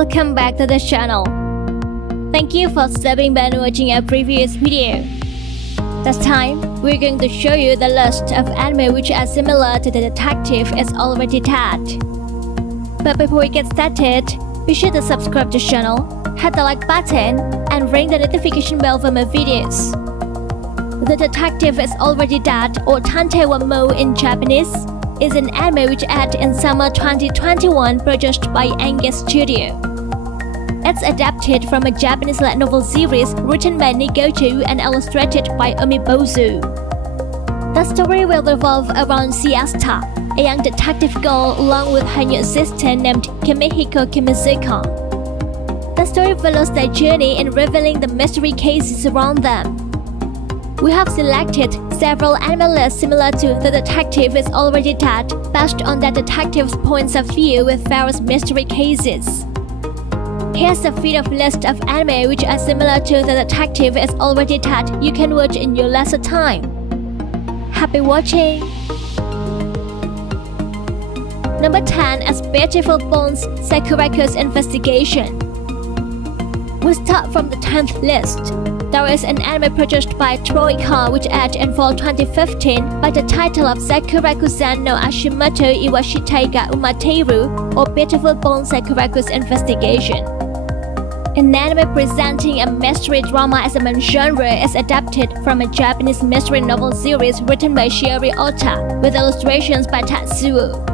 Welcome back to the channel. Thank you for stopping by and watching our previous video. This time, we're going to show you the list of anime which are similar to the Detective is Already Dead. But before we get started, be sure to subscribe to the channel, hit the like button, and ring the notification bell for my videos. The Detective is Already Dead, or Tantei wa Mou in Japanese, is an anime which aired in summer 2021 produced by Angus Studio. It's adapted from a Japanese light novel series written by Nigoju and illustrated by Umibozu. The story will revolve around Siesta, a young detective girl along with her new assistant named Kimihiko Kimizuka. The story follows their journey in revealing the mystery cases around them. We have selected several anime lists similar to The Detective is Already Dead based on the detective's points of view with various mystery cases. Here's a feed of list of anime which are similar to The Detective is Already Dead you can watch in your leisure time. Happy watching! Number 10 is Beautiful Bones Sakurako's Investigation. We start from the 10th list. There is an anime produced by Troika which aired in fall 2015 by the title of Sakuraku-san no Ashimoto Iwashite ga Umateru, or Beautiful Bones Sakurako's Investigation. An anime presenting a mystery drama as a main genre is adapted from a Japanese mystery novel series written by Shiori Ota with illustrations by Tatsuo.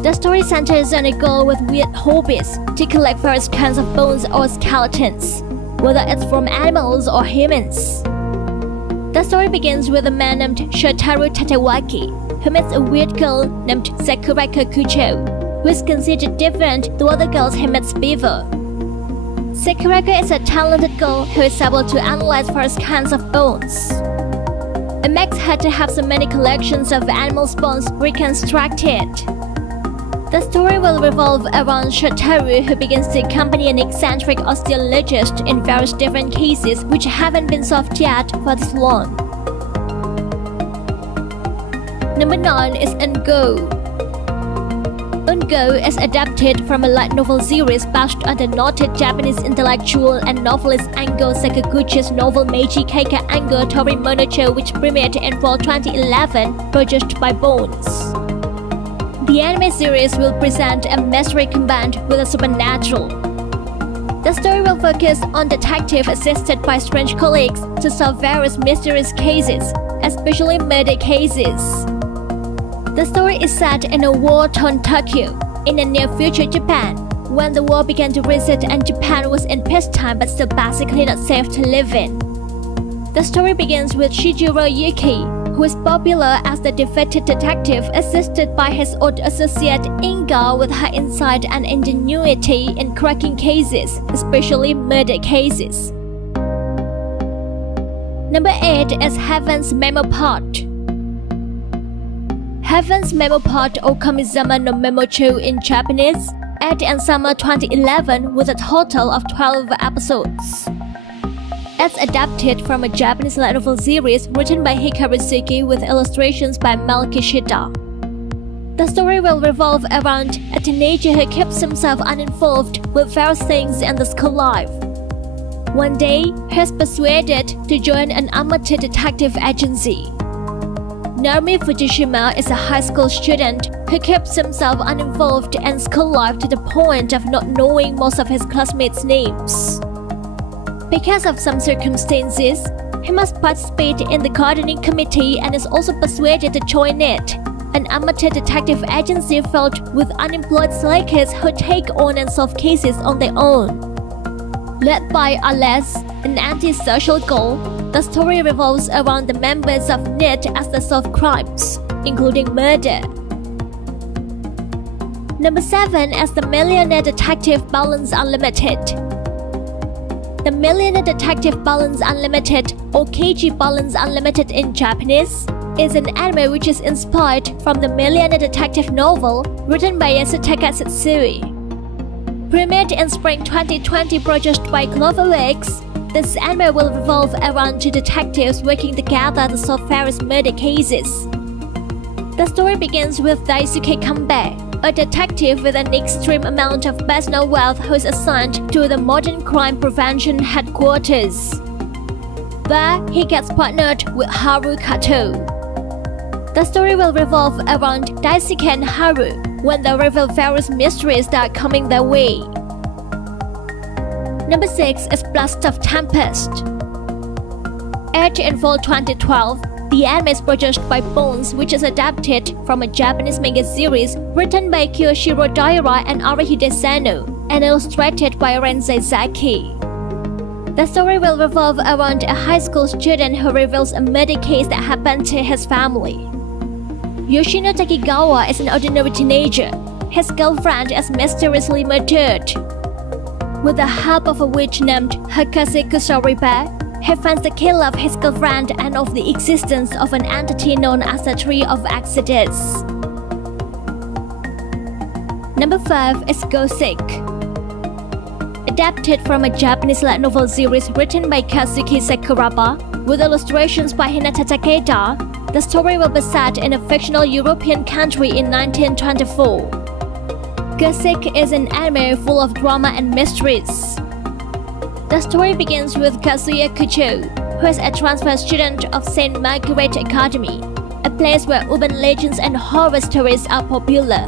The story centers on a girl with weird hobbies to collect various kinds of bones or skeletons, whether it's from animals or humans. The story begins with a man named Shotaro Tatewaki, who meets a weird girl named Sakurako Kucho, who is considered different to other girls he meets before. Sakurako is a talented girl who is able to analyze various kinds of bones. It makes her to have so many collections of animals' bones reconstructed. The story will revolve around Shotaro, who begins to accompany an eccentric osteologist in various different cases which haven't been solved yet for this long. Number 9 is Ungo. Ungo is adapted from a light novel series based on the noted Japanese intellectual and novelist Ango Sakaguchi's novel Meiji Keika Ango Torimonocho, which premiered in fall 2011, produced by Bones. The anime series will present a mystery combined with a supernatural. The story will focus on detective assisted by strange colleagues to solve various mysterious cases, especially murder cases. The story is set in a war-torn Tokyo, in the near-future Japan, when the war began to reset and Japan was in peacetime but still basically not safe to live in. The story begins with Shijiro Yuki, who is popular as the defeated detective assisted by his old associate Inga with her insight and ingenuity in cracking cases, especially murder cases. Number 8 is Heaven's Memo Pot. Heaven's Memo Pot, or Kamizama no Memocho in Japanese, aired in summer 2011 with a total of 12 episodes. It's adapted from a Japanese light novel series written by Hikaru Suki with illustrations by Mel Kishida. The story will revolve around a teenager who keeps himself uninvolved with various things in the school life. One day, he is persuaded to join an amateur detective agency. Naomi Fujishima is a high school student who keeps himself uninvolved in school life to the point of not knowing most of his classmates' names. Because of some circumstances, he must participate in the gardening committee and is also persuaded to join it, an amateur detective agency filled with unemployed slackers who take on and solve cases on their own. Led by Alice, an anti-social girl, the story revolves around the members of NIT as they solve crimes, including murder. Number 7 is The Millionaire Detective Balance Unlimited. The Millionaire Detective Balance Unlimited, or KG Balance Unlimited in Japanese, is an anime which is inspired from the Millionaire Detective novel written by Yasutaka Satsui. Premiered in spring 2020, produced by Cloverworks, this anime will revolve around two detectives working together to solve various murder cases. The story begins with Daisuke Kanbei, a detective with an extreme amount of personal wealth who is assigned to the Modern Crime Prevention Headquarters. There, he gets partnered with Haru Kato. The story will revolve around Daisuke and Haru when they reveal various mysteries that are coming their way. Number 6 is Blast of Tempest. Aired in fall 2012, the anime is produced by Bones, which is adapted from a Japanese manga series written by Kiyoshiro Daira and Arihide Sano and illustrated by Ren Zaki. The story will revolve around a high school student who reveals a murder case that happened to his family. Yoshino Takigawa is an ordinary teenager. His girlfriend is mysteriously murdered. With the help of a witch named Hakase Kusaribe, he finds the killer of his girlfriend and of the existence of an entity known as the Tree of Exodus. Number 5 is Gothic. Adapted from a Japanese light novel series written by Kazuki Sakuraba, with illustrations by Hinata Takeda, the story will be set in a fictional European country in 1924. Gothic is an anime full of drama and mysteries. The story begins with Kazuya Kucho, who is a transfer student of St. Margaret Academy, a place where urban legends and horror stories are popular.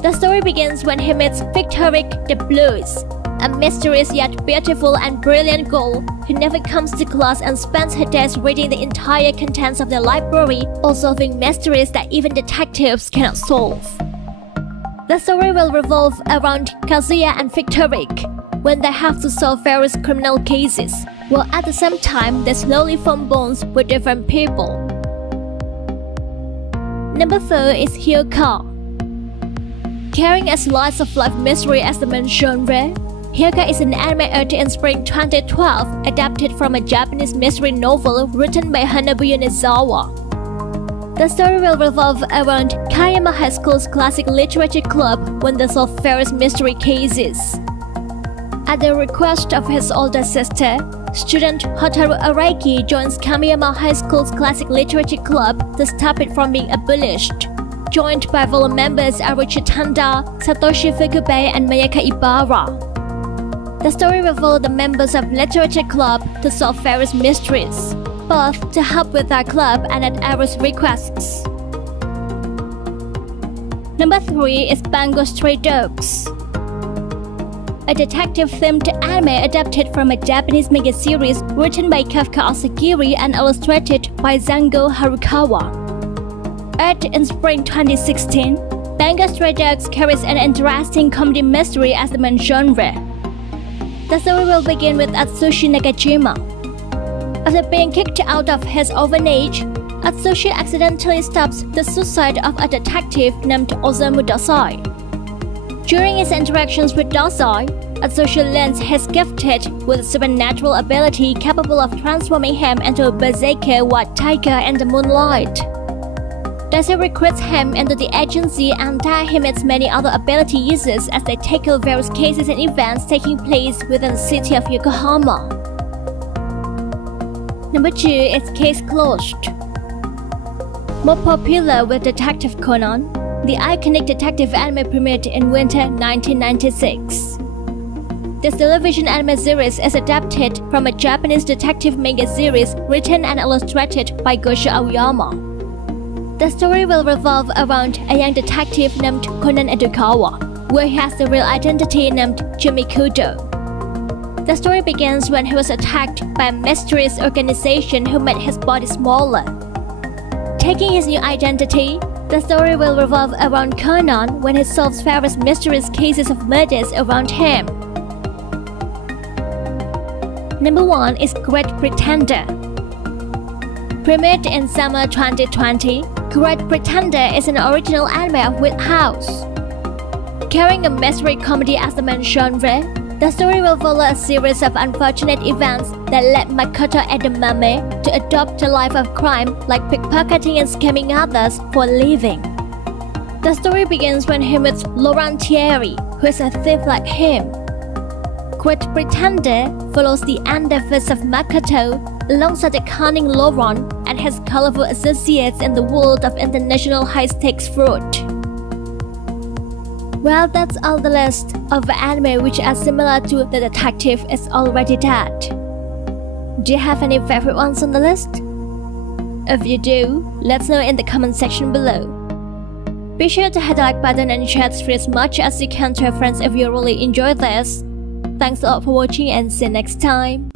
The story begins when he meets Victoric the Blues, a mysterious yet beautiful and brilliant girl who never comes to class and spends her days reading the entire contents of the library or solving mysteries that even detectives cannot solve. The story will revolve around Kazuya and Victoric when they have to solve various criminal cases, while at the same time they slowly form bonds with different people. Number 4 is Hyuga. Carrying a slice of life mystery as the main genre, Hyuga is an anime aired in spring 2012, adapted from a Japanese mystery novel written by Hanabu Yonezawa. The story will revolve around Kayama High School's classic literature club when they solve various mystery cases. At the request of his older sister, student Hotaru Araki joins Kamiyama High School's classic literature club to stop it from being abolished, joined by fellow members Aruchi Tanda, Satoshi Fukube, and Mayaka Ibara. The story will follow the members of literature club to solve various mysteries, both to help with their club and at Aru's requests. Number 3 is Bango Stray Dogs. A detective-themed anime adapted from a Japanese manga series written by Kafka Asagiri and illustrated by Zango Harukawa. Aired in spring 2016, Bango Stray Dogs carries an interesting comedy mystery as the main genre. The story will begin with Atsushi Nakajima. After being kicked out of his orphanage, Atsushi accidentally stops the suicide of a detective named Osamu Dazai. During his interactions with Dazai, Atsushi learns he's gifted with a supernatural ability capable of transforming him into a berserker white tiger in the moonlight. Dazai recruits him into the agency and there he meets many other ability users as they tackle various cases and events taking place within the city of Yokohama. Number 2 is Case Closed. More popular with Detective Conan, the iconic detective anime premiered in winter 1996. This television anime series is adapted from a Japanese detective manga series written and illustrated by Gosho Aoyama. The story will revolve around a young detective named Conan Edokawa, where he has the real identity named Jimmy Kudo. The story begins when he was attacked by a mysterious organization who made his body smaller. Taking his new identity, the story will revolve around Conan when he solves various mysterious cases of murders around him. Number 1 is Great Pretender. Premiered in summer 2020, Great Pretender is an original anime of Wheathouse. Carrying a mystery comedy as the main genre, the story will follow a series of unfortunate events that led Makoto Edamame to adopt a life of crime like pickpocketing and scamming others for a living. The story begins when he meets Laurent Thierry, who is a thief like him. Great Pretender follows the endeavors of Makoto alongside the cunning Laurent and his colorful associates in the world of international high-stakes fraud. Well, that's all the list of the anime which are similar to The Detective Is Already Dead. Do you have any favorite ones on the list? If you do, let us know in the comment section below. Be sure to hit the like button and share this video as much as you can to your friends if you really enjoyed this. Thanks a lot for watching and see you next time.